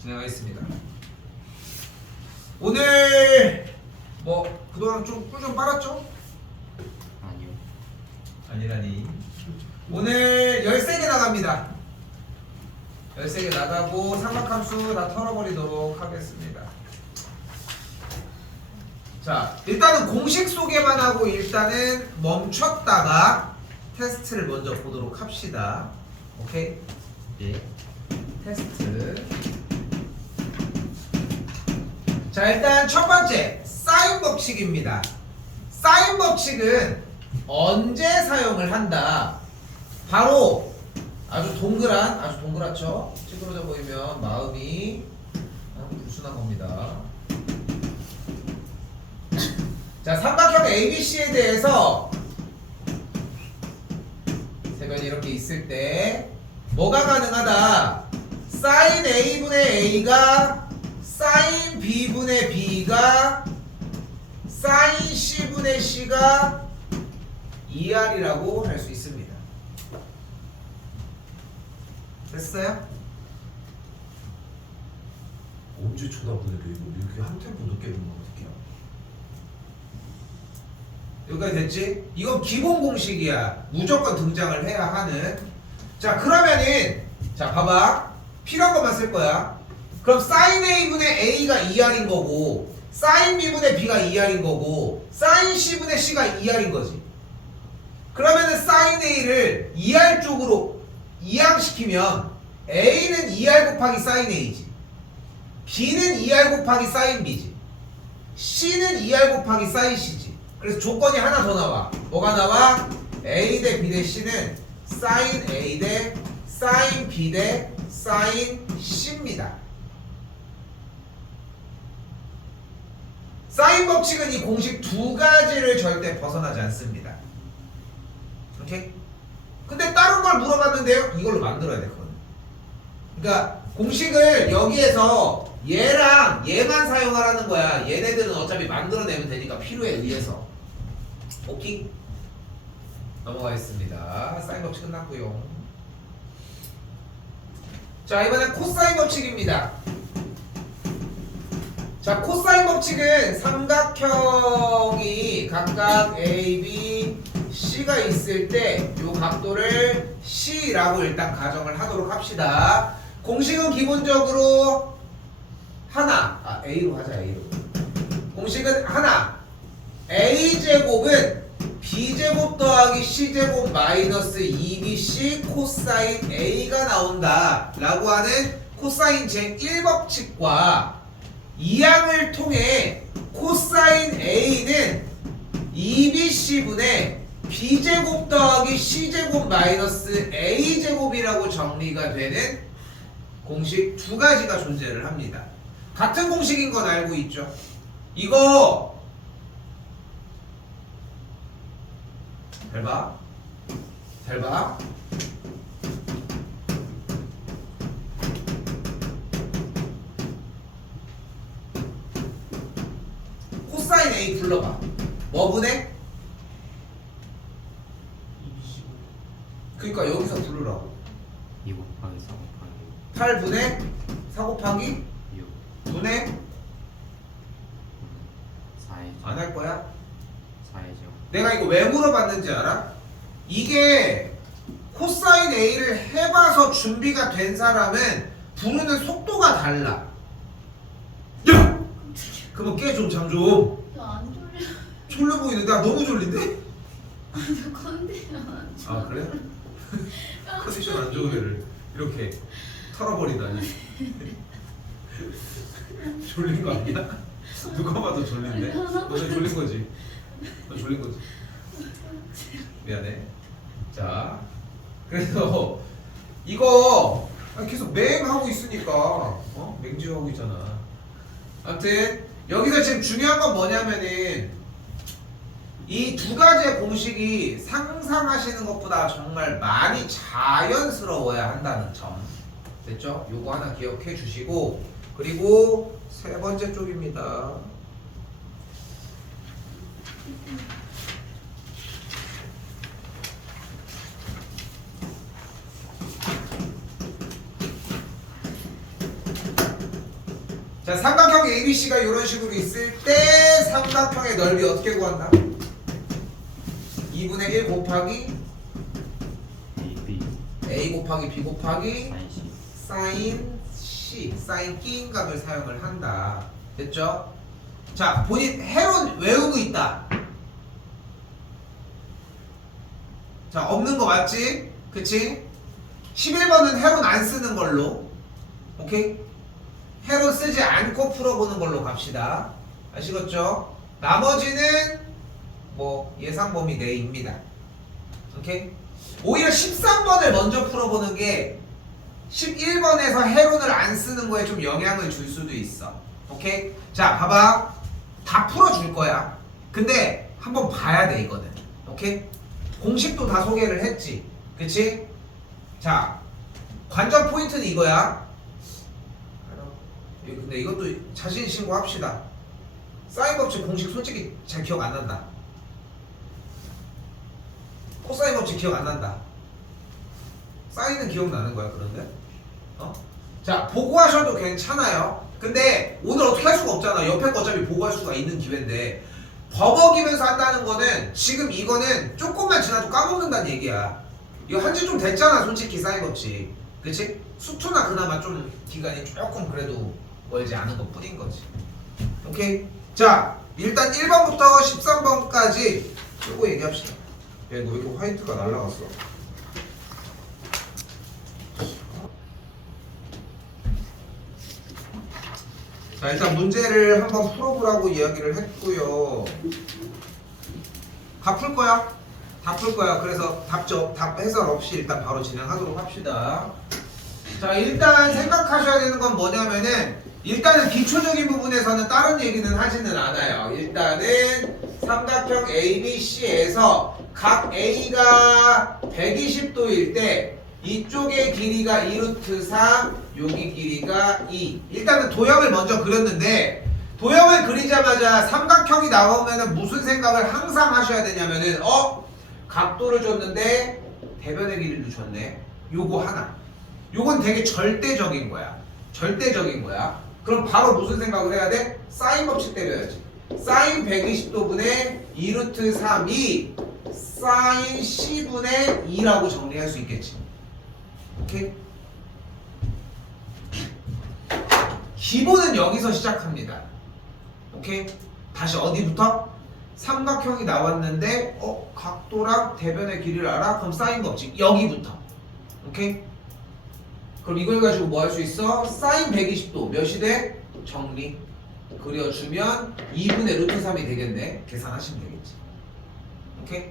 진행하겠습니다. 오늘 뭐 그동안 좀 꿀 좀 빨았죠? 아니요. 아니라니. 오늘 13개 나갑니다. 13개 나가고 삼각함수 다 털어버리도록 하겠습니다. 자, 일단은 공식 소개만 하고 일단은 멈췄다가 테스트를 먼저 보도록 합시다. 오케이? 예. 테스트. 자, 일단 첫 번째 사인 법칙입니다. 사인 법칙은 언제 사용을 한다? 바로 아주 동그랗죠? 찌그러져 보이면 마음이 불순한 겁니다. 자, 삼각형 ABC에 대해서 세변이 이렇게 있을 때 뭐가 가능하다? sin A분의 A가 sin B분의 B가 sin C분의 C가 2R이라고 할 수 있습니다. 됐어요? 언제 쳐다보니까 이거 이렇게 한 템포 늦게 보면 어떡해요? 여기까지 됐지? 이건 기본 공식이야. 무조건 등장을 해야 하는. 자, 그러면은 자, 봐봐. 필요한 것만 쓸 거야. 그럼 sin A분의 A가 2R인 거고 sin B분의 B가 2R인 거고 sin C분의 C가 2R인 거지. 그러면은 sin A를 2R 쪽으로 이항시키면 A는 2R 곱하기 sin A지, B는 2R 곱하기 sin B지, C는 2R 곱하기 sin C지. 그래서 조건이 하나 더 나와. 뭐가 나와? A 대 B 대 C는 sin A 대 sin B 대 sin C입니다. 사인 법칙은 이 공식 두 가지를 절대 벗어나지 않습니다. 오케이? 근데 다른 걸 물어봤는데요? 이걸로 만들어야 돼, 그거는. 그러니까 공식을 여기에서 얘랑 얘만 사용하라는 거야. 얘네들은 어차피 만들어내면 되니까 필요에 의해서. 오케이? 넘어가겠습니다. 사인 법칙 끝났고요. 자, 이번엔 코사인 법칙입니다. 자, 코사인 법칙은 삼각형이 각각 A, B, C가 있을 때 이 각도를 C라고 일단 가정을 하도록 합시다. 공식은 기본적으로 하나, A로 하자, A로. 공식은 하나. A제곱은 B제곱 더하기 C제곱 마이너스 2BC 코사인 A가 나온다 라고 하는 코사인 제1법칙과 이항을 통해 코사인 A는 2BC분의 B제곱 더하기 C제곱 마이너스 A제곱이라고 정리가 되는 공식 두 가지가 존재를 합니다. 같은 공식인 건 알고 있죠? 이거 잘 봐. 잘 봐. 코사인 A 불러봐. 뭐 분해? 그러니까 여기서 부르라고. 2 곱하기 4 곱하기 8분의 4 곱하기 6 분의 4이죠. 안 할 거야? 4이죠. 내가 이거 왜 물어봤는지 알아? 이게 코사인 A를 해봐서 준비가 된 사람은 부르는 속도가 달라. 야! 그만 깨 좀 잠 좀. 저안 졸려. 졸려 보이는데? 나 너무 졸린데? 저 컨디션 안 좋아. 아 그래? 컨디션 안 좋은 애를 이렇게 털어버리다니. 졸린 거 아니야? 누가 봐도 졸린데? 너 졸린 거지? 너 졸린 거지? 미안해. 자, 그래서 이거 계속 맹하고 있으니까 맹지하고 있잖아. 아무튼 여기서 지금 중요한 건 뭐냐면은 이 두 가지의 공식이 상상하시는 것보다 정말 많이 자연스러워야 한다는 점. 됐죠? 요거 하나 기억해 주시고, 그리고 세 번째 쪽입니다. 자, 삼각형 ABC가 이런 식으로 있을 때 삼각형의 넓이 어떻게 구한다? 2분의 1 곱하기 A, B, A 곱하기 B 곱하기 사인 C. 사인 C, 사인 끼인각을 사용을 한다. 됐죠? 자, 본인 해론 외우고 있다. 자, 없는 거 맞지? 그치? 11번은 해론 안 쓰는 걸로. 오케이? 해론 쓰지 않고 풀어보는 걸로 갑시다. 아시겠죠? 나머지는 뭐 예상 범위 내입니다. 오케이? 오히려 13번을 먼저 풀어보는 게 11번에서 해론을 안 쓰는 거에 좀 영향을 줄 수도 있어. 오케이? 자, 봐봐. 다 풀어줄 거야. 근데 한번 봐야 돼, 이거는. 오케이? 공식도 다 소개를 했지. 그치? 자, 관전 포인트는 이거야. 근데 이것도 자신 신고합시다. 사인 법칙 공식 솔직히 잘 기억 안 난다. 코사인 법칙 기억 안 난다. 사인은 기억나는 거야, 그런데? 자, 보고하셔도 괜찮아요. 근데 오늘 어떻게 할 수가 없잖아. 옆에 거 어차피 보고할 수가 있는 기회인데 버벅이면서 한다는 거는 지금 이거는 조금만 지나도 까먹는다는 얘기야. 이거 한지 좀 됐잖아, 솔직히 사인 법칙. 그치? 수투나 그나마 좀 기간이 조금 그래도 멀지 않은 것 뿐인 거지. 오케이? 자, 일단 1번부터 13번까지 쓰고 얘기합시다. 야, 너 왜 이렇게 화이트가 날라갔어? 자, 일단 문제를 한번 풀어보라고 이야기를 했고요. 다 풀 거야? 다 풀 거야. 그래서 답 해설 없이 일단 바로 진행하도록 합시다. 자, 일단 생각하셔야 되는 건 뭐냐면은 일단은 기초적인 부분에서는 다른 얘기는 하지는 않아요. 일단은 삼각형 ABC에서 각 A가 120도일 때 이쪽의 길이가 2루트 3, 여기 길이가 2. 일단은 도형을 먼저 그렸는데 도형을 그리자마자 삼각형이 나오면은 무슨 생각을 항상 하셔야 되냐면은 각도를 줬는데 대변의 길이도 줬네. 요거 하나. 요건 되게 절대적인 거야. 절대적인 거야. 그럼 바로 무슨 생각을 해야 돼? 사인 법칙 때려야지. 사인 120도분의 2루트 3이 사인 C분의 2라고 정리할 수 있겠지. 오케이? 기본은 여기서 시작합니다. 오케이? 다시 어디부터? 삼각형이 나왔는데 각도랑 대변의 길이를 알아? 그럼 사인 법칙 여기부터. 오케이? 그럼 이걸 가지고 뭐 할 수 있어? 사인 120도 몇이 돼? 정리 그려주면 2분의 루트 3이 되겠네. 계산하시면 되겠지. 오케이?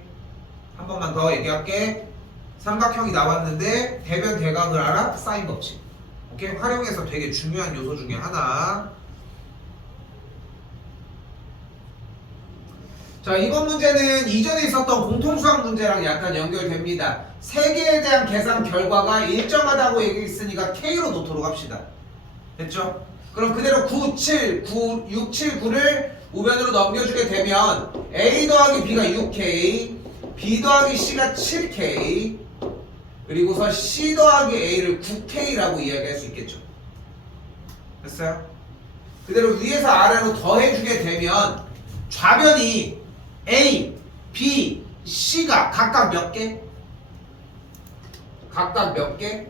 한 번만 더 얘기할게. 삼각형이 나왔는데 대변 대각을 알아? 사인 법칙. 오케이? 활용해서 되게 중요한 요소 중에 하나. 자, 이번 문제는 이전에 있었던 공통수학 문제랑 약간 연결됩니다. 세 개에 대한 계산 결과가 일정하다고 얘기했으니까 K로 놓도록 합시다. 됐죠? 그럼 그대로 9, 7, 9, 6, 7, 9를 우변으로 넘겨주게 되면 A 더하기 B가 6K, B 더하기 C가 7K, 그리고서 C 더하기 A를 9K라고 이야기할 수 있겠죠. 됐어요? 그대로 위에서 아래로 더해주게 되면 좌변이 A, B, C가 각각 몇 개? 각각 몇 개?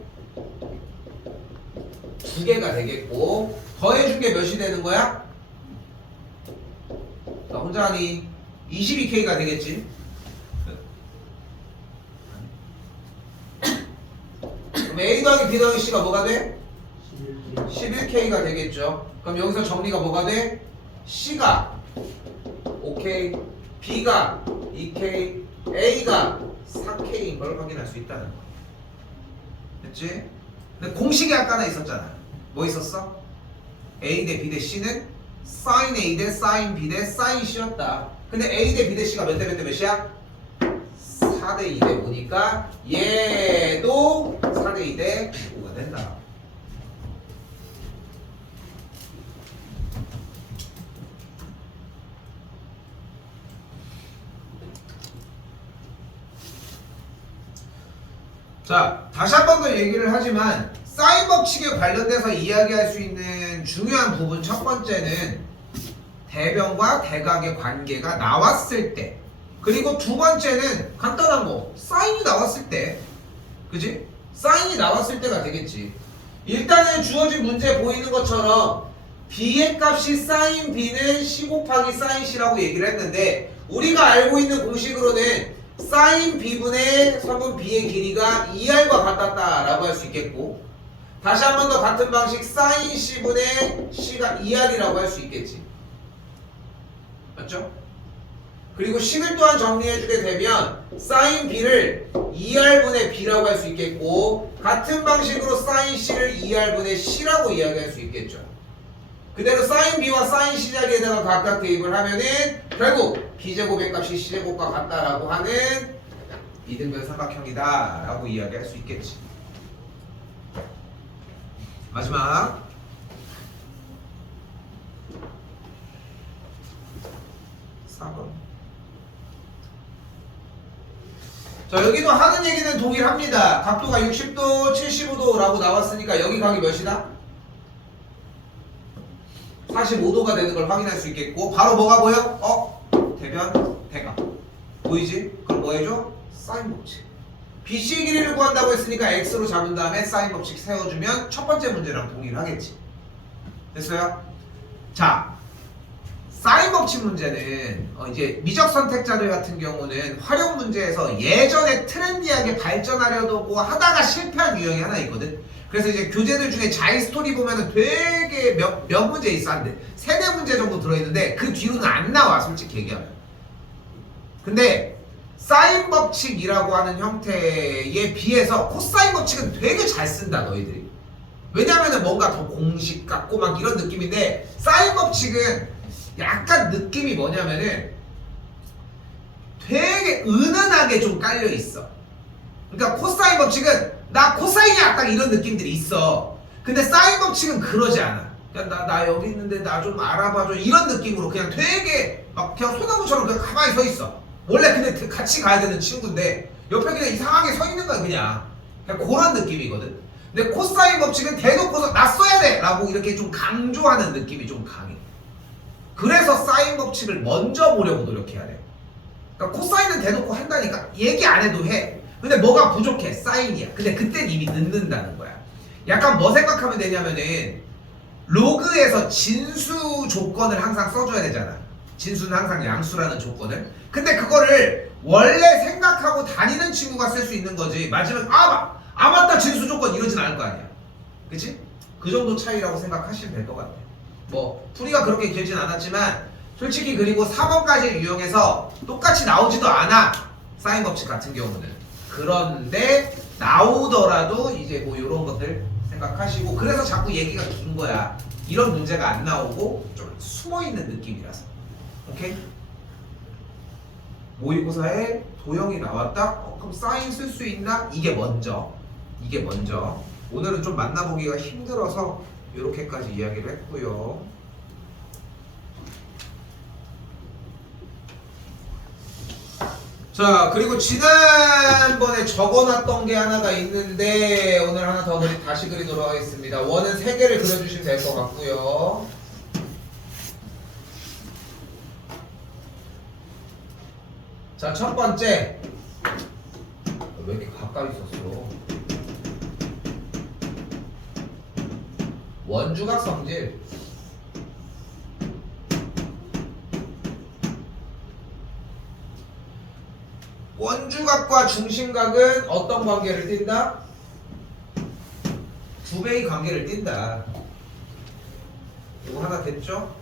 2개가 되겠고 더해준 게 몇이 되는 거야? 나 혼자 하니 22K가 되겠지? 그럼 A 더하기 B 더하기 C가 뭐가 돼? 11K가 되겠죠. 그럼 여기서 정리가 뭐가 돼? C가 5K, B가 2K, A가 4K인 걸 확인할 수 있다는 거야. 됐지? 근데 공식이 아까 하나 있었잖아. 뭐 있었어? A 대 B 대 C는 sin A 대 sin B 대 sin C였다. 근데 A 대 B 대 C가 몇 대 몇 대 몇이야? 4대 2대 5니까 얘도 4대 2대 5가 된다. 자, 다시 한 번 더 얘기를 하지만 사인 법칙에 관련돼서 이야기할 수 있는 중요한 부분 첫 번째는 대변과 대각의 관계가 나왔을 때, 그리고 두 번째는 간단한 거 사인이 나왔을 때, 그지? 사인이 나왔을 때가 되겠지. 일단은 주어진 문제 보이는 것처럼 b의 값이 사인 b는 c 곱하기 사인 c라고 얘기를 했는데, 우리가 알고 있는 공식으로는 사인 b분의 서분 b의 길이가 2r과 같았다라고 할 수 있겠고, 다시 한 번 더 같은 방식 사인 c분의 c가 2r이라고 할 수 있겠지. 맞죠? 그리고 식을 또한 정리해주게 되면 사인 b를 2r분의 b라고 할 수 있겠고, 같은 방식으로 사인 c를 2r분의 c라고 이야기할 수 있겠죠. 그대로 사인 b와 사인 c 자리에다가 각각 대입을 하면은 결국 b제곱의 값이 c제곱과 같다라고 하는 이등변 삼각형이다 라고 이야기할 수 있겠지. 마지막 4번. 자, 여기도 하는 얘기는 동일합니다. 각도가 60도, 75도라고 나왔으니까 여기 각이 몇이다? 45도가 되는 걸 확인할 수 있겠고, 바로 뭐가 보여? 대변, 대각. 보이지? 그럼 뭐 해줘? 사인 법칙. BC의 길이를 구한다고 했으니까 X로 잡은 다음에 사인 법칙 세워주면 첫 번째 문제랑 동일하겠지. 됐어요? 자, 사인 법칙 문제는 이제 미적 선택자들 같은 경우는 활용 문제에서 예전에 트렌디하게 발전하려고 하다가 실패한 유형이 하나 있거든. 그래서 이제 교재들 중에 자이 스토리 보면은 되게 몇 문제 있어. 한 3-4 문제 정도 들어있는데 그 뒤로는 안 나와, 솔직히 얘기하면. 근데 사인 법칙이라고 하는 형태에 비해서 코사인 법칙은 되게 잘 쓴다, 너희들이. 왜냐면은 뭔가 더 공식 같고 막 이런 느낌인데, 사인 법칙은 약간 느낌이 뭐냐면은 되게 은은하게 좀 깔려 있어. 그러니까 코사인 법칙은 나 코사인이야 딱 이런 느낌들이 있어. 근데 사인 법칙은 그러지 않아. 그냥 나 여기 있는데 나 좀 알아봐줘 이런 느낌으로 그냥 되게 막 그냥 소나무처럼 그냥 가만히 서 있어. 원래 근데 같이 가야 되는 친구인데 옆에 그냥 이상하게 서 있는 거야. 그냥 그런 느낌이거든. 근데 코사인 법칙은 대놓고서 나 써야 돼 라고 이렇게 좀 강조하는 느낌이 좀 강해. 그래서 사인 법칙을 먼저 보려고 노력해야 돼. 그러니까 코사인은 대놓고 한다니까 얘기 안 해도 해. 근데 뭐가 부족해? 사인이야. 근데 그땐 이미 늦는다는 거야. 약간 뭐 생각하면 되냐면은 로그에서 진수 조건을 항상 써줘야 되잖아. 진수는 항상 양수라는 조건을. 근데 그거를 원래 생각하고 다니는 친구가 쓸 수 있는 거지. 마지막에 맞다 진수 조건 이러진 않을 거 아니야. 그치? 그 정도 차이라고 생각하시면 될 것 같아. 뭐 풀이가 그렇게 길진 않았지만 솔직히 그리고 4번까지 유형해서 똑같이 나오지도 않아, 사인 법칙 같은 경우는. 그런데 나오더라도 이제 뭐 이런 것들 생각하시고, 그래서 자꾸 얘기가 긴 거야. 이런 문제가 안 나오고 좀 숨어있는 느낌이라서. 오케이? 모의고사에 도형이 나왔다? 그럼 사인 쓸 수 있나? 이게 먼저. 오늘은 좀 만나보기가 힘들어서 이렇게까지 이야기를 했고요. 자, 그리고 지난번에 적어놨던 게 하나가 있는데 오늘 하나 더 다시 그리도록 하겠습니다. 원은 3개를 그려주시면 될 것 같고요. 자, 첫 번째. 왜 이렇게 가까이 있었어? 원주각 성질. 원주각과 중심각은 어떤 관계를 띈다? 2배의 관계를 띈다. 이거 하나 됐죠?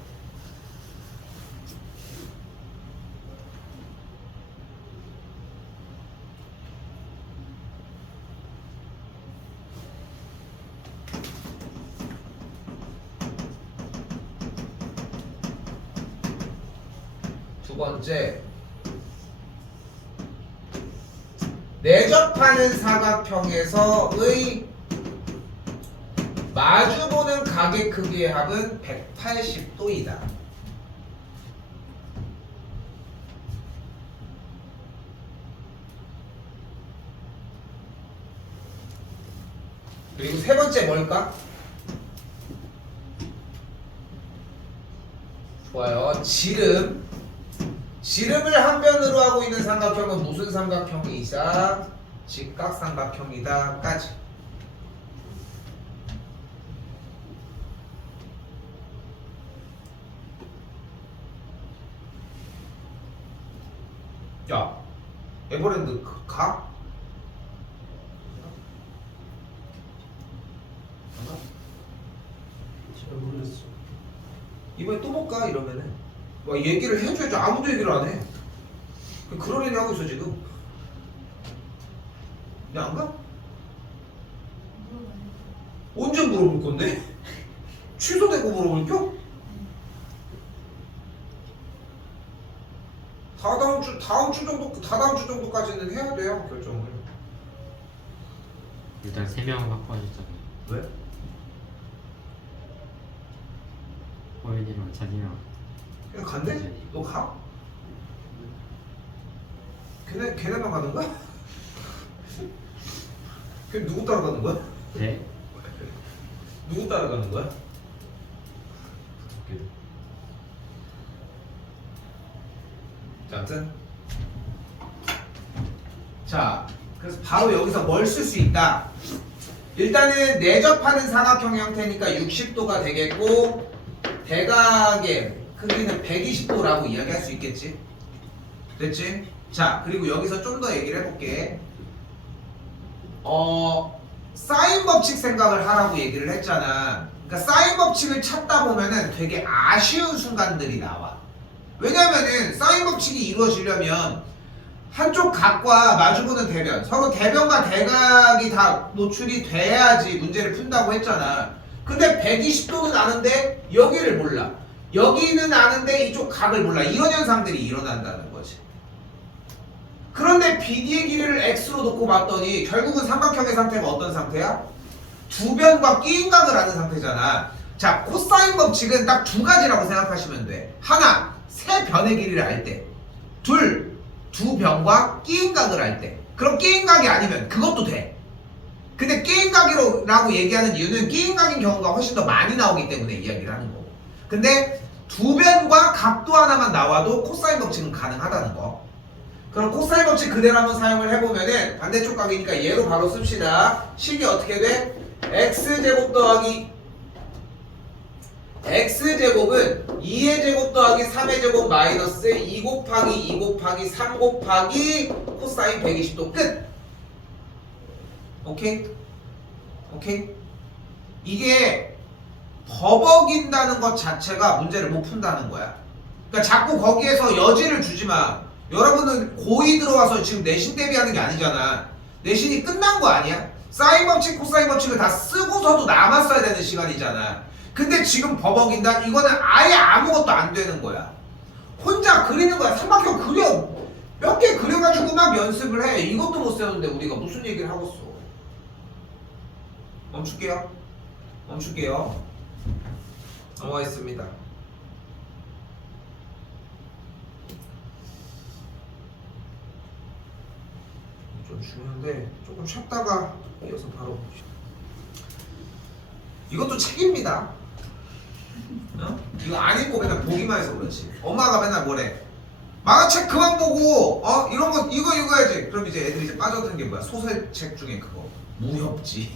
두 번째, 내접하는 사각형에서의 마주보는 각의 크기의 합은 180도이다. 그리고 세 번째 뭘까? 좋아요. 지름. 지름을 한 변으로 하고 있는 삼각형은 무슨 삼각형이자 직각삼각형이다 까지. 야, 에버랜드 가? 잘 모르겠어. 이번에 또 못 가? 이러면은 와 얘기를 해줘야지. 아무도 얘기를 안 해. 그러려니 하고 있어 지금. 야, 안 가? 언제 물어볼 건데? 취소되고 물어볼 겨? 다음 주 정도까지는 해야 돼요 결정을. 일단 3명 갖고 하셨잖아요. 왜? 호연이랑 찬이랑. 그냥 간대? 너 가? 걔네만 가는 거야? 걔 누구 따라가는 거야? 네? 누구 따라가는 거야? 어떻게? 자, 아무튼 자, 그래서 바로 여기서 뭘 쓸 수 있다. 일단은 내접하는 삼각형 형태니까 60도가 되겠고 대각의 크기는 120도라고 이야기할 수 있겠지. 됐지? 자, 그리고 여기서 좀 더 얘기를 해볼게. 사인 법칙 생각을 하라고 얘기를 했잖아. 그러니까 사인 법칙을 찾다 보면은 되게 아쉬운 순간들이 나와. 왜냐면은 사인 법칙이 이루어지려면 한쪽 각과 마주보는 대변, 서로 대변과 대각이 다 노출이 돼야지 문제를 푼다고 했잖아. 근데 120도는 아는데 여기를 몰라. 여기는 아는데 이쪽 각을 몰라. 이런 현상들이 일어난다는 거지. 그런데 BD의 길이를 X로 놓고 봤더니 결국은 삼각형의 상태가 어떤 상태야? 두 변과 끼인 각을 아는 상태잖아. 자, 코사인 법칙은 딱 두 가지라고 생각하시면 돼. 하나, 세 변의 길이를 알 때. 둘, 두 변과 끼인 각을 알 때. 그럼 끼인 각이 아니면 그것도 돼. 근데 끼인 각이라고 얘기하는 이유는 끼인 각인 경우가 훨씬 더 많이 나오기 때문에 이야기를 하는 거고. 근데 두 변과 각도 하나만 나와도 코사인 법칙은 가능하다는 거. 그럼 코사인 법칙 그대로 한번 사용을 해보면은 반대쪽 각이니까 얘로 바로 씁시다. 식이 어떻게 돼? x제곱 더하기 x제곱은 2의 제곱 더하기 3의 제곱 마이너스 2 곱하기 2 곱하기 3 곱하기 코사인 120도 끝. 오케이? 오케이? 이게 버벅인다는 것 자체가 문제를 못 푼다는 거야. 그러니까 자꾸 거기에서 여지를 주지 마. 여러분은 고2 들어와서 지금 내신 대비하는 게 아니잖아. 내신이 끝난 거 아니야? 사인 법칙, 코사인 법칙을 다 쓰고서도 남았어야 되는 시간이잖아. 근데 지금 버벅인다? 이거는 아예 아무것도 안 되는 거야. 혼자 그리는 거야. 삼각형 그려. 몇 개 그려가지고 막 연습을 해. 이것도 못 세우는데 우리가 무슨 얘기를 하고 있어. 멈출게요. 멈출게요. 넘어가겠습니다. 좀 중요한데 조금 쉬었다가 이어서 바로 봅시다. 이것도 책입니다. 어? 이거 안 읽고 맨날 보기만 해서 그렇지. 엄마가 맨날 뭐래? 만화책 그만 보고 이런 거 이거 읽어야지. 그럼 이제 애들이 이제 빠져드는 게 뭐야? 소설책 중에 그거 무협지.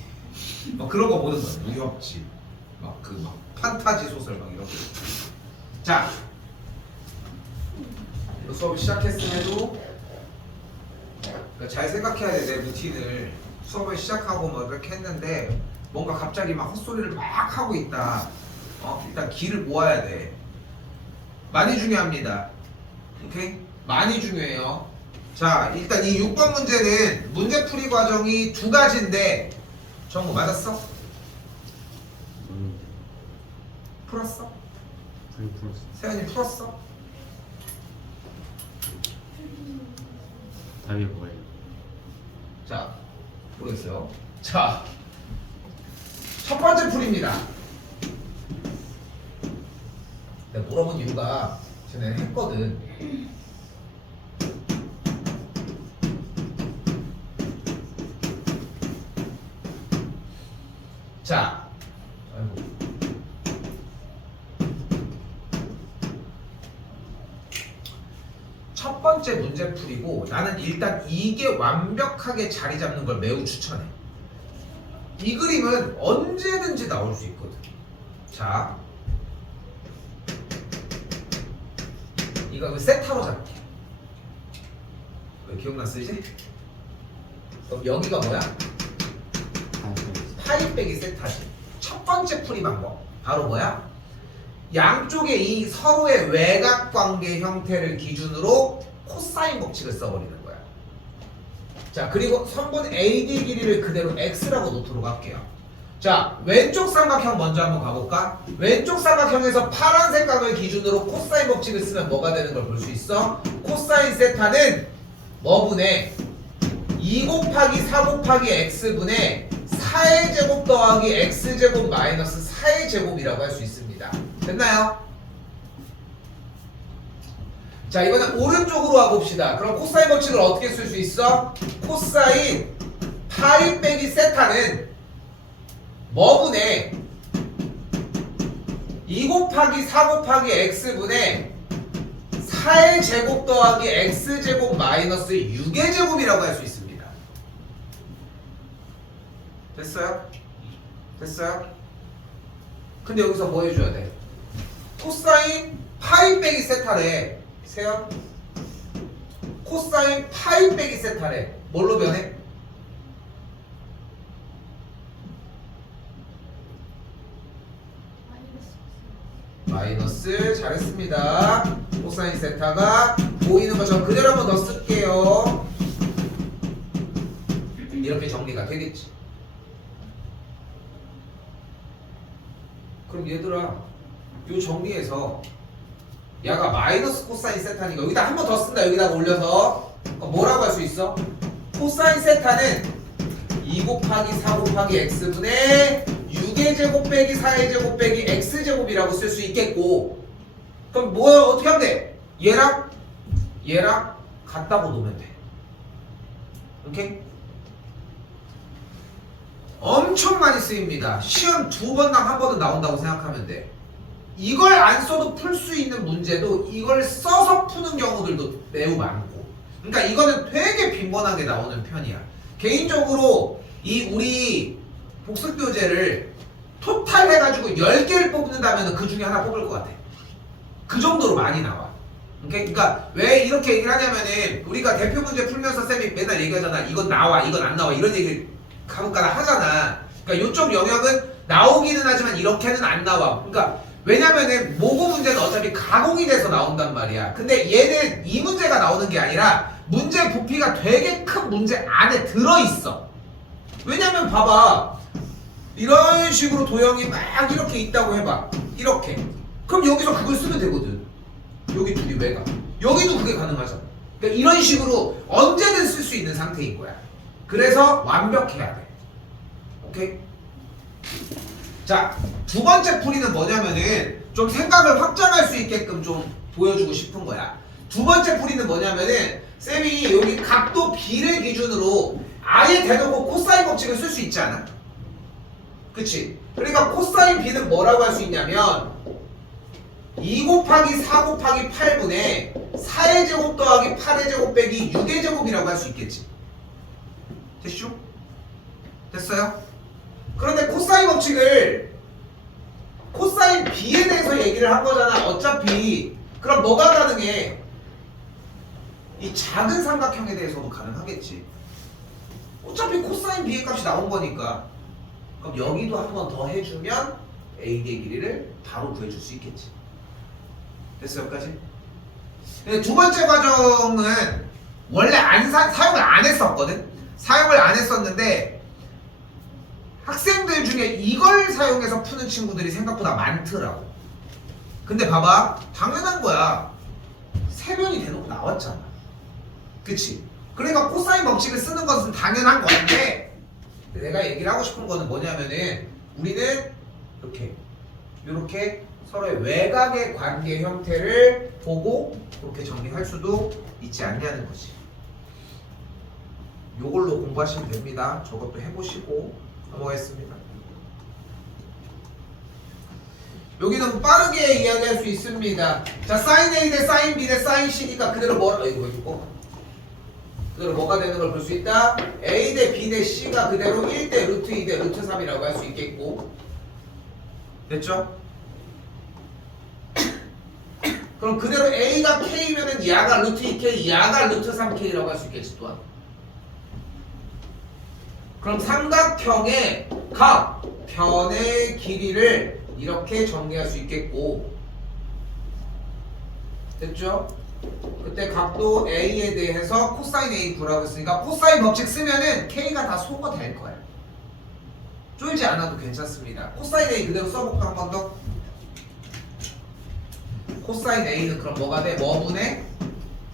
막 그런 거 보는 거야. 무협지. 막 판타지 소설 막 이런 거. 자, 이거 수업 시작했음에도 그러니까 잘 생각해야 돼. 내 루틴을 수업을 시작하고 뭐 이렇게 했는데 뭔가 갑자기 막 헛소리를 막 하고 있다. 일단 기를 모아야 돼. 많이 중요합니다. 오케이? 많이 중요해요. 자, 일단 이 6번 문제는 문제풀이 과정이 두 가지인데 정우 맞았어? 풀었어? 아니 풀었어. 세연이 풀었어? 답이 뭐예요? 자, 모르겠어요. 자, 첫 번째 풀입니다. 내가 물어본 이유가 전에 했거든. 번째 문제풀이고 나는 일단 이게 완벽하게 자리 잡는 걸 매우 추천해. 이 그림은 언제든지 나올 수 있거든. 자, 이거 세타로 잡게. 왜 기억났어 이제? 그럼 여기가 뭐야? 파이 빼기 세타지. 첫 번째 풀이 방법 바로 뭐야? 양쪽의 이 서로의 외곽 관계 형태를 기준으로 코사인 법칙을 써버리는 거야. 자, 그리고 선분 AD 길이를 그대로 X라고 놓도록 할게요. 자, 왼쪽 삼각형 먼저 한번 가볼까? 왼쪽 삼각형에서 파란색 각을 기준으로 코사인 법칙을 쓰면 뭐가 되는 걸 볼 수 있어? 코사인 세타는 뭐분의 2 곱하기 4 곱하기 X분의 4의 제곱 더하기 X제곱 마이너스 4의 제곱이라고 할 수 있습니다. 됐나요? 자, 이번엔 오른쪽으로 와봅시다. 그럼 코사인 법칙을 어떻게 쓸 수 있어? 코사인 파이 빼기 세타는 뭐분의 2 곱하기 4 곱하기 X분의 4의 제곱 더하기 X제곱 마이너스 6의 제곱이라고 할 수 있습니다. 됐어요? 됐어요? 근데 여기서 뭐 해줘야 돼? 코사인 파이 빼기 세타래. 세요? 코사인 파이 빼기 세타래. 뭘로 변해? 마이너스. 잘했습니다. 코사인 세타가 보이는 것처럼 그대로 한번 더 쓸게요. 이렇게 정리가 되겠지. 그럼 얘들아, 요 정리해서 야가 마이너스 코사인 세타니까 여기다 한 번 더 쓴다. 여기다가 올려서 뭐라고 할 수 있어? 코사인 세타는 2 곱하기 4 곱하기 X분의 6의 제곱 빼기 4의 제곱 빼기 X제곱이라고 쓸 수 있겠고, 그럼 뭐 어떻게 하면 돼? 얘랑 같다고 놓으면 돼. 오케이? 엄청 많이 쓰입니다. 시험 2번당 한 번은 나온다고 생각하면 돼. 이걸 안 써도 풀 수 있는 문제도 이걸 써서 푸는 경우들도 매우 많고, 그러니까 이거는 되게 빈번하게 나오는 편이야. 개인적으로 이 우리 복습교재를 토탈 해가지고 10개를 뽑는다면 그 중에 하나 뽑을 것 같아. 그 정도로 많이 나와. 오케이? 그러니까 왜 이렇게 얘기를 하냐면은 우리가 대표 문제 풀면서 쌤이 맨날 얘기하잖아. 이건 나와, 이건 안 나와, 이런 얘기를 가끔가다 하잖아. 그러니까 이쪽 영역은 나오기는 하지만 이렇게는 안 나와. 그러니까 왜냐면은 모고 문제는 어차피 가공이 돼서 나온단 말이야. 근데 얘는 이 문제가 나오는 게 아니라 문제 부피가 되게 큰 문제 안에 들어있어. 왜냐면 봐봐, 이런 식으로 도형이 막 이렇게 있다고 해봐. 이렇게. 그럼 여기서 그걸 쓰면 되거든. 여기 둘이 외곽. 여기도 그게 가능하잖아. 그러니까 이런 식으로 언제든 쓸 수 있는 상태인 거야. 그래서 완벽해야 돼. 오케이? 자, 두 번째 풀이는 뭐냐면은 좀 생각을 확장할 수 있게끔 좀 보여주고 싶은 거야. 두 번째 풀이는 뭐냐면은 쌤이 여기 각도 B를 기준으로 아예 대놓고 코사인 법칙을 쓸 수 있지 않아? 그치? 그러니까 코사인 B는 뭐라고 할 수 있냐면 2 곱하기 4 곱하기 8분의 4의 제곱 더하기 8의 제곱 빼기 6의 제곱이라고 할 수 있겠지. 됐죠? 됐어요? 그런데 코사인 법칙을 코사인 B에 대해서 얘기를 한 거잖아. 어차피. 그럼 뭐가 가능해? 이 작은 삼각형에 대해서도 가능하겠지. 어차피 코사인 B의 값이 나온 거니까. 그럼 여기도 한 번 더 해주면 AD의 길이를 바로 구해줄 수 있겠지. 됐어요? 여기까지? 근데 두 번째 과정은 원래 사용을 안 했었거든? 사용을 안 했었는데 학생들 중에 이걸 사용해서 푸는 친구들이 생각보다 많더라고. 근데 봐봐, 당연한 거야. 세변이 대놓고 나왔잖아. 그치? 그러니까 코사인 법칙을 쓰는 것은 당연한 건데, 내가 얘기를 하고 싶은 거는 뭐냐면은 우리는 이렇게 서로의 외곽의 관계 형태를 보고 그렇게 정리할 수도 있지 않냐는 거지. 요걸로 공부하시면 됩니다. 저것도 해보시고 넘어가겠습니다. 여기는 빠르게 이야기할 수 있습니다. 자, sin A 대 sin B 대 sin C니까 그대로 뭐라 이거 해주고 그대로 뭐가 되는 걸 볼 수 있다. A 대 B 대 C가 그대로 1 대 루트 2 대 루트 3이라고 할 수 있겠고, 됐죠? 그럼 그대로 A가 K면은 야가 루트 2K, 야가 루트 3K라고 할 수 있겠지 또한. 그럼 삼각형의 각 변의 길이를 이렇게 정리할 수 있겠고, 됐죠? 그때 각도 A에 대해서 코사인 A 구라고 했으니까 코사인 법칙 쓰면은 K가 다 소거가 될 거예요. 쫄지 않아도 괜찮습니다. 코사인 A 그대로 써볼까 한 번 더? 코사인 A는 그럼 뭐가 돼? 뭐분의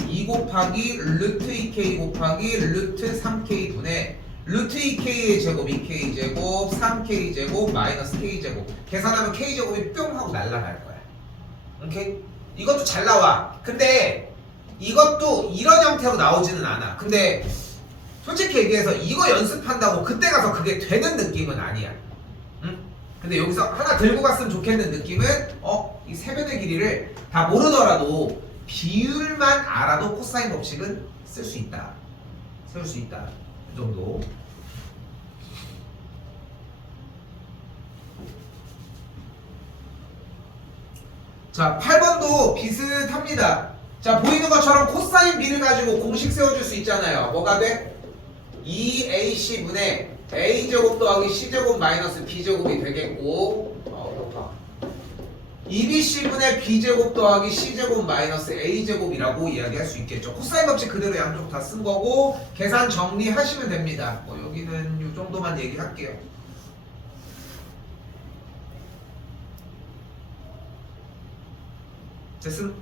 2 곱하기 루트 2K 곱하기 루트 3K 분의 루트 2K의 제곱 2K 제곱 3K 제곱 마이너스 K 제곱. 계산하면 K 제곱이 뿅 하고 날아갈 거야. 오케이? 이것도 잘 나와. 근데 이것도 이런 형태로 나오지는 않아. 근데 솔직히 얘기해서 이거 연습한다고 그때 가서 그게 되는 느낌은 아니야. 응? 근데 여기서 하나 들고 갔으면 좋겠는 느낌은 이 세변의 길이를 다 모르더라도 비율만 알아도 코사인 법칙은 쓸 수 있다. 세울 수 있다. 이 정도. 자, 8번도 비슷합니다. 자, 보이는 것처럼 코사인 B를 가지고 공식 세워줄 수 있잖아요. 뭐가 돼? 2AC분의 A제곱 더하기 C제곱 마이너스 B제곱이 되겠고, 2BC분의 B제곱 더하기 C제곱 마이너스 A제곱이라고 이야기할 수 있겠죠. 코사인 법칙 그대로 양쪽 다 쓴 거고 계산 정리하시면 됩니다. 여기는 이 정도만 얘기할게요. 됐음?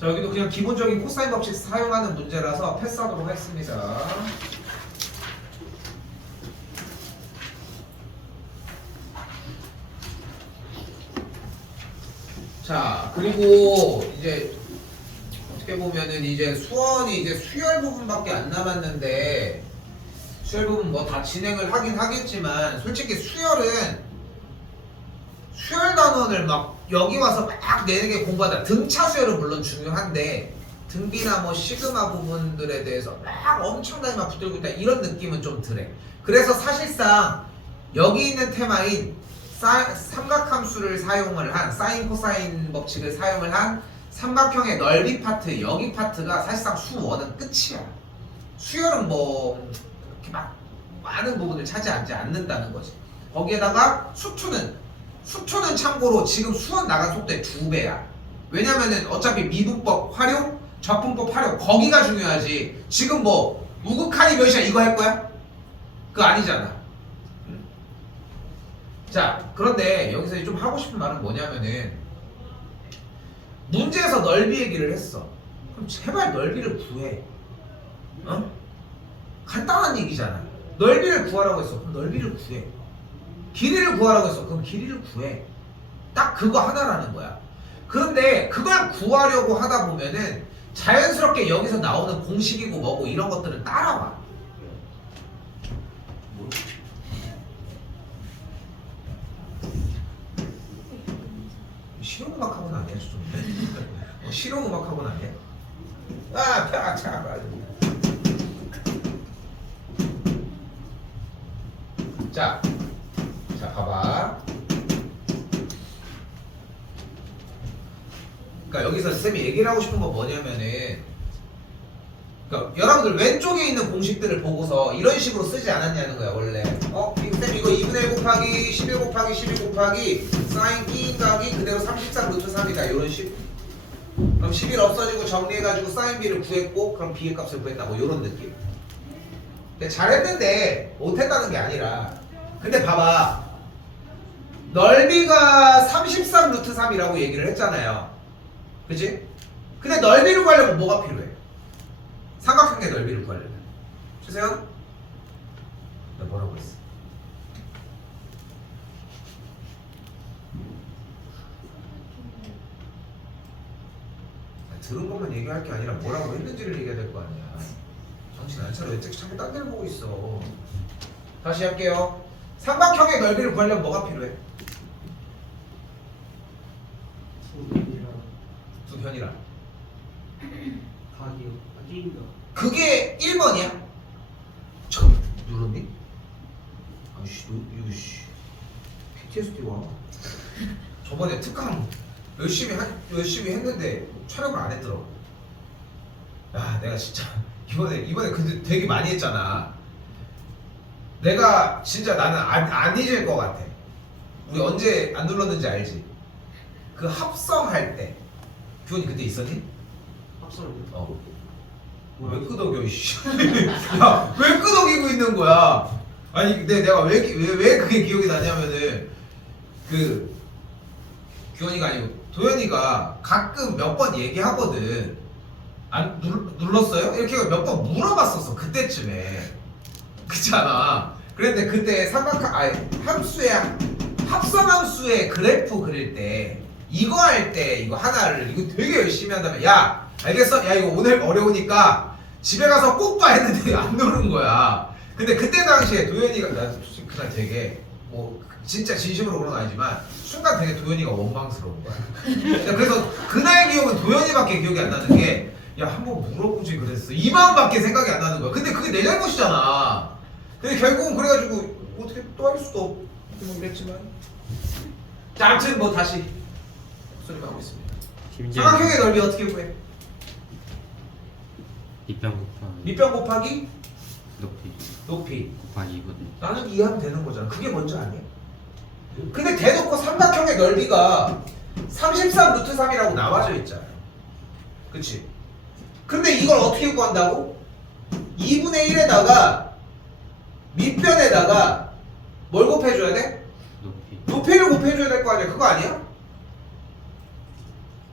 자, 여기도 그냥 기본적인 코사인 법칙 사용하는 문제라서 패스하도록 하겠습니다. 자, 그리고 이제 어떻게 보면은 이제 수원이 이제 수열 부분밖에 안 남았는데, 수열 부분 뭐 다 진행을 하긴 하겠지만 솔직히 수열 단원을 막 여기 와서 막 내게 공부하다, 등차 수열은 물론 중요한데 등비나 뭐 시그마 부분들에 대해서 막 엄청나게 막 붙들고 있다 이런 느낌은 좀 덜해. 그래서 사실상 여기 있는 테마인 삼각함수를 사용을 한 사인 코사인 법칙을 사용을 한 삼각형의 넓이 파트, 여기 파트가 사실상 수원은 끝이야. 수열은 뭐 그렇게 막 많은 부분을 차지하지 않는다는 거지. 거기에다가 수투는 참고로 지금 수원 나간 속도의 2배야. 왜냐면은 어차피 미분법 활용, 적분법 활용 거기가 중요하지. 지금 뭐 우극한이 몇이야 이거 할 거야? 그거 아니잖아. 자, 그런데 여기서 좀 하고 싶은 말은 뭐냐면은 문제에서 넓이 얘기를 했어. 그럼 제발 넓이를 구해. 간단한 얘기잖아. 넓이를 구하라고 했어. 그럼 넓이를 구해. 길이를 구하라고 했어. 그럼 길이를 구해. 딱 그거 하나라는 거야. 그런데 그걸 구하려고 하다 보면은 자연스럽게 여기서 나오는 공식이고 뭐고 이런 것들은 따라와. 실용음악학원 아니야? 좀 실용음악학원 아니야? 자, 봐봐. 그러니까 여기서 쌤이 얘기를 하고 싶은 건 뭐냐면은, 그러니까 여러분들 왼쪽에 있는 공식들을 보고서 이런 식으로 쓰지 않았냐는 거야 원래. 쌤 이거 2분의 1 곱하기 11 곱하기 12 곱하기 사인 B 곱하기 그대로 33 루트 3이다 이런 식. 그럼 11 없어지고 정리해가지고 사인 B를 구했고 그럼 B의 값을 구했다 뭐 이런 느낌. 근데 잘했는데 못했다는 게 아니라, 근데 봐봐, 넓이가 33 루트 3이라고 얘기를 했잖아요. 그치? 근데 넓이를 구하려면 뭐가 필요해? 삼각형의 넓이를 구하려면. 주세요. 나 뭐라고 했어? 들은 것만 얘기할 게 아니라 뭐라고 했는지를 얘기해야 될 거 아니야. 정신 안 차려. 왜 자꾸 딴 데를 보고 있어. 다시 할게요. 삼각형의 넓이를 구하려면 뭐가 필요해? 소변이랑 두 변이랑. 각이요. 각인가? 그게 1번이야? 잠깐 눌렀니? 아이씨 이거 씨 PTSD 와. 저번에 특강 열심히 했는데 촬영을 안 했더라고. 야 내가 진짜 이번에 근데 되게 많이 했잖아. 내가 진짜 나는 안 잊을 것 같아. 우리 언제 안 눌렀는지 알지? 그 합성할 때 규현이 그때 있었니? 합성이요. 어. 왜 끄덕여 이씨. 야, 왜 끄덕이고 있는 거야? 아니 근데 내가 왜 그게 기억이 나냐면은 그 규현이가 아니고 도현이가 가끔 몇 번 얘기하거든. 안 눌렀어요? 이렇게 몇 번 물어봤었어 그때쯤에. 그렇잖아. 그런데 그때 함수의 합성함수의 그래프 그릴 때 이거 할 때 이거 하나를 이거 되게 열심히 한다면 야 알겠어? 야 이거 오늘 어려우니까 집에 가서 꼭 봐 했는데 안 누른 거야. 근데 그때 당시에 도현이가 나 솔직히 그날 되게 뭐 진짜 진심으로 그런 건 아니지만 순간 되게 도현이가 원망스러운 거야. 그래서 그날 기억은 도현이밖에 기억이 안 나는 게 야 한번 물어보지 그랬어 이 마음밖에 생각이 안 나는 거야. 근데 그게 내 잘못이잖아. 근데 결국은 그래가지고 어떻게 또 할 수도 없고 이랬지만 자 아무튼 뭐 다시 소리만 하고 있습니다. 삼각형의 넓이 어떻게 구해? 밑변 곱하기 밑변 곱하기 높이 높이. 곱하기 2거든. 나는 이해하면 되는 거잖아. 그게 먼저 아니야? 근데 대놓고 삼각형의 넓이가 33 루트 3이라고 나와져 있잖아요. 그치? 근데 이걸 어떻게 구한다고? 2분의 1에다가 밑변에다가 뭘 곱해줘야 돼? 높이를 곱해줘야 될 거 아니야? 그거 아니야?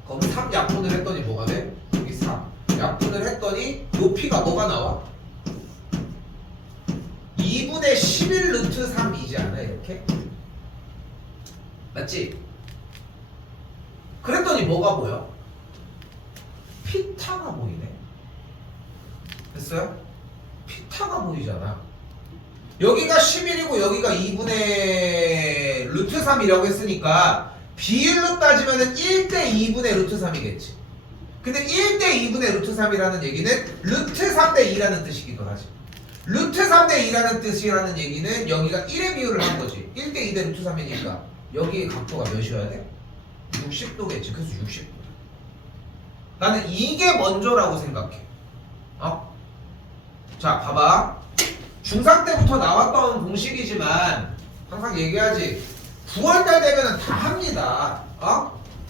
그럼 3 약분을 했더니 뭐가 돼? 여기 3 약분을 했더니 높이가 뭐가 나와? 2분의 11 루트 3이지 않아 이렇게? 맞지? 그랬더니 뭐가 보여? 피타가 보이네. 됐어요? 피타가 보이잖아. 여기가 11이고 여기가 2분의 루트 3이라고 했으니까 비율로 따지면 1대 2분의 루트 3이겠지. 근데 1대 2분의 루트 3이라는 얘기는 루트 3대 2라는 뜻이기도 하지. 루트 3대 2라는 뜻이라는 얘기는 여기가 1의 비율을 한 거지. 1대 2대 루트 3이니까 여기의 각도가 몇이어야 돼? 60도겠지. 그래서 60도. 나는 이게 먼저라고 생각해. 자, 봐봐. 중3 때부터 나왔던 공식이지만 항상 얘기하지. 9월달 되면 다 합니다.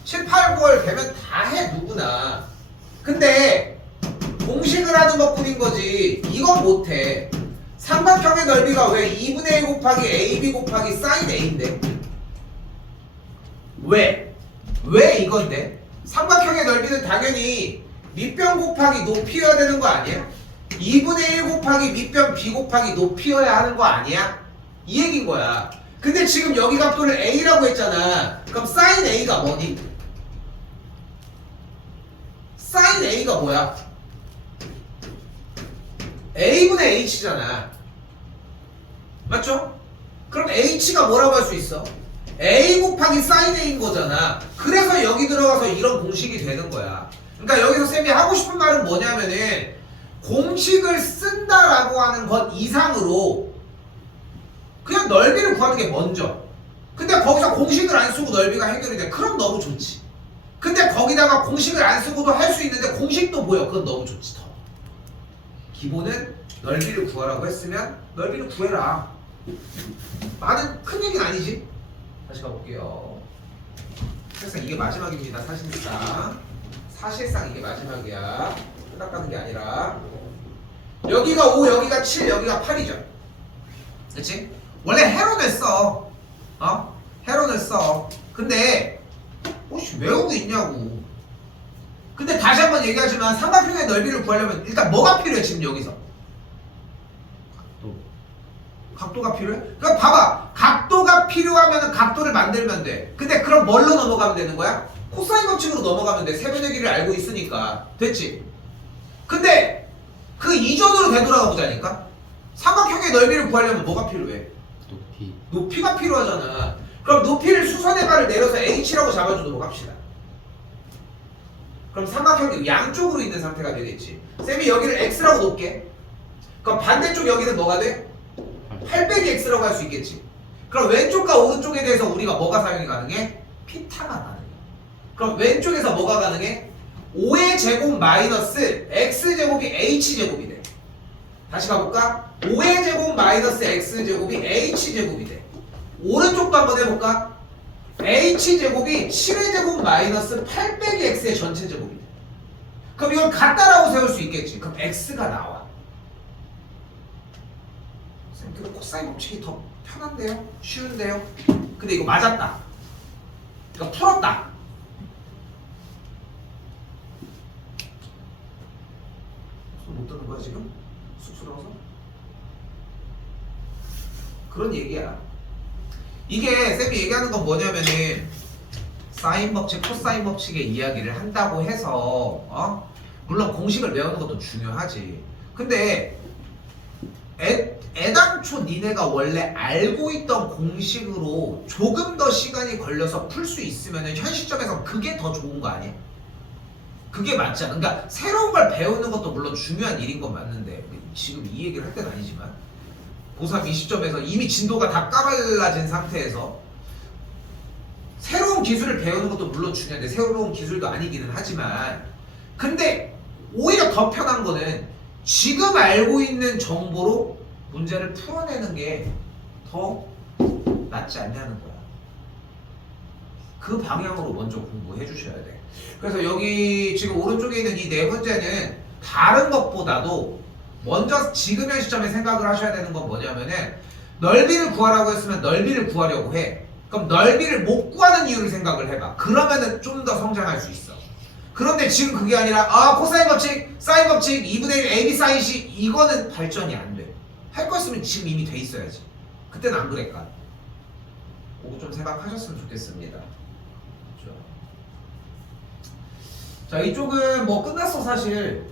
7, 8, 9월 되면 다 해, 누구나. 근데 공식을 하는 것뿐인 거지 이건 못해. 삼각형의 넓이가 왜 2분의 1 곱하기 AB 곱하기 sin A인데? 왜 이건데? 삼각형의 넓이는 당연히 밑변 곱하기 높이여야 되는 거 아니야? 2분의 1 곱하기 밑변 B 곱하기 높이여야 하는 거 아니야? 이 얘기인 거야. 근데 지금 여기 각도를 A라고 했잖아. 그럼 sin A가 뭐니? sin A가 뭐야? A분의 H잖아. 맞죠? 그럼 H가 뭐라고 할 수 있어? A 곱하기 sin A인 거잖아. 그래서 여기 들어가서 이런 공식이 되는 거야. 그러니까 여기서 쌤이 하고 싶은 말은 뭐냐면은 공식을 쓴다라고 하는 것 이상으로 그냥 넓이를 구하는 게 먼저. 근데 거기서 공식을 안 쓰고 넓이가 해결이 돼. 그럼 너무 좋지. 근데 거기다가 공식을 안 쓰고도 할 수 있는데 공식도 보여. 그건 너무 좋지 더. 기본은 넓이를 구하라고 했으면 넓이를 구해라. 많은 큰 얘기는 아니지. 다시 가볼게요. 사실상 이게 마지막입니다. 사실상 이게 마지막이야. 끝나가는 게 아니라 여기가 5, 여기가 7, 여기가 8이죠. 그치? 원래 해로를 써. 해로를 써. 근데 혹시 외우고 있냐고. 근데 다시 한번 얘기하지만 삼각형의 넓이를 구하려면 일단 뭐가 필요해 지금 여기서? 각도가 필요해? 그러니까 봐봐. 각도가 필요하면 각도를 만들면 돼. 근데 그럼 뭘로 넘어가면 되는 거야? 코사인 법칙으로 넘어가면 돼. 세변의 길이를 알고 있으니까. 됐지? 근데 그 이전으로 되돌아가 보자니까. 삼각형의 넓이를 구하려면 뭐가 필요해? 높이. 높이가 필요하잖아. 그럼 높이를 수선의 발을 내려서 h라고 잡아주도록 합시다. 그럼 삼각형이 양쪽으로 있는 상태가 되겠지. 쌤이 여기를 x라고 놓을게. 그럼 반대쪽 여기는 뭐가 돼? 8 빼기 x라고 할 수 있겠지. 그럼 왼쪽과 오른쪽에 대해서 우리가 뭐가 사용이 가능해? 피타가 가능해. 그럼 왼쪽에서 뭐가 가능해? 5의 제곱 마이너스 x제곱이 h제곱이 돼. 다시 가볼까? 5의 제곱 마이너스 x제곱이 h제곱이 돼. 오른쪽도 한번 해볼까? h제곱이 7의 제곱 마이너스 8 빼기 x의 전체 제곱이 돼. 그럼 이걸 같다라고 세울 수 있겠지. 그럼 x가 나와. 쌤, 그거 코사인 법칙이 더 편한데요? 쉬운데요? 근데 이거 맞았다. 이거 풀었다. 손 못 드는 거야 지금? 쑥스러워서? 그런 얘기야. 이게 쌤이 얘기하는 건 뭐냐면은 사인 법칙, 코사인 법칙의 이야기를 한다고 해서 물론 공식을 외우는 것도 중요하지. 근데 애당초 니네가 원래 알고 있던 공식으로 조금 더 시간이 걸려서 풀 수 있으면은 현 시점에서 그게 더 좋은 거 아니야? 그게 맞지 않아? 그러니까 새로운 걸 배우는 것도 물론 중요한 일인 건 맞는데 지금 이 얘기를 할 때는 아니지만 고3 이 시점에서 이미 진도가 다 까발라진 상태에서 새로운 기술을 배우는 것도 물론 중요한데 새로운 기술도 아니기는 하지만 근데 오히려 더 편한 거는 지금 알고 있는 정보로 문제를 풀어내는 게 더 낫지 않냐는 거야. 그 방향으로 먼저 공부해 주셔야 돼. 그래서 여기 지금 오른쪽에 있는 이 네 문제는 다른 것보다도 먼저 지금 현 시점에 생각을 하셔야 되는 건 뭐냐면은 넓이를 구하라고 했으면 넓이를 구하려고 해. 그럼 넓이를 못 구하는 이유를 생각을 해봐. 그러면은 좀 더 성장할 수 있어. 그런데 지금 그게 아니라 코사인 법칙, 사인 법칙, 2분의 1 AB 사인 C 이거는 발전이 안 돼. 할 거 있으면 지금 이미 돼 있어야지. 그때는 안 그랬까? 그거 좀 생각하셨으면 좋겠습니다. 그렇죠? 자, 이쪽은 뭐 끝났어 사실.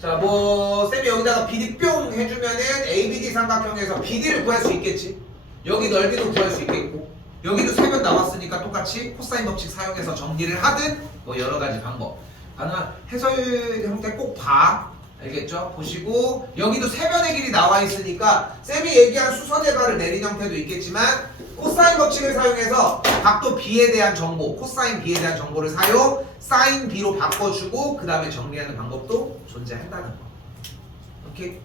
자, 뭐 쌤이 여기다가 BD 뿅 해주면은 ABD 삼각형에서 BD를 구할 수 있겠지. 여기 넓이도 구할 수 있겠고 여기도 세변 나왔으니까 똑같이 코사인 법칙 사용해서 정리를 하든 뭐 여러 가지 방법 가능한 해설 형태 꼭 봐. 알겠죠? 보시고 여기도 세변의 길이 나와 있으니까 쌤이 얘기한 수선의 발을 내린 형태도 있겠지만 코사인 법칙을 사용해서 각도 B에 대한 정보, 코사인 B에 대한 정보를 사용, 사인 B로 바꿔주고 그 다음에 정리하는 방법도 존재한다는 거. 오케이?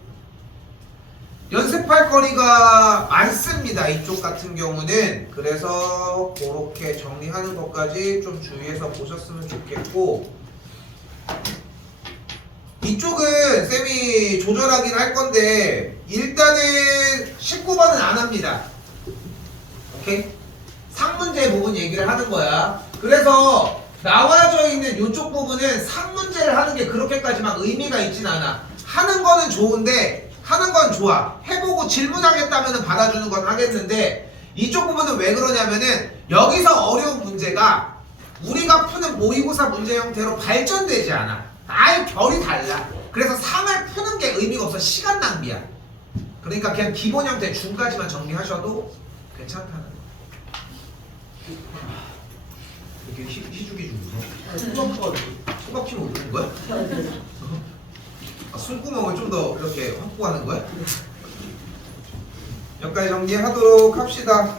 연습할 거리가 많습니다. 이쪽 같은 경우는. 그래서 그렇게 정리하는 것까지 좀 주의해서 보셨으면 좋겠고 이쪽은 쌤이 조절하긴 할 건데 일단은 19번은 안 합니다. 오케이? 상문제 부분 얘기를 하는 거야. 그래서 나와져 있는 이쪽 부분은 상문제를 하는 게 그렇게까지만 의미가 있진 않아. 하는 거는 좋은데 하는 건 좋아. 해보고 질문하겠다면 받아주는 건 하겠는데 이쪽 부분은 왜 그러냐면은 여기서 어려운 문제가 우리가 푸는 모의고사 문제 형태로 발전되지 않아. 아예 결이 달라. 그래서 상을 푸는 게 의미가 없어. 시간 낭비야. 그러니까 그냥 기본 형태 중까지만 정리하셔도 괜찮다는 거. 이렇게 희죽이 주고 소각 키면 웃는 거야? 숨구멍을 좀 더 이렇게 확보하는 거야? 여기까지 정리하도록 합시다.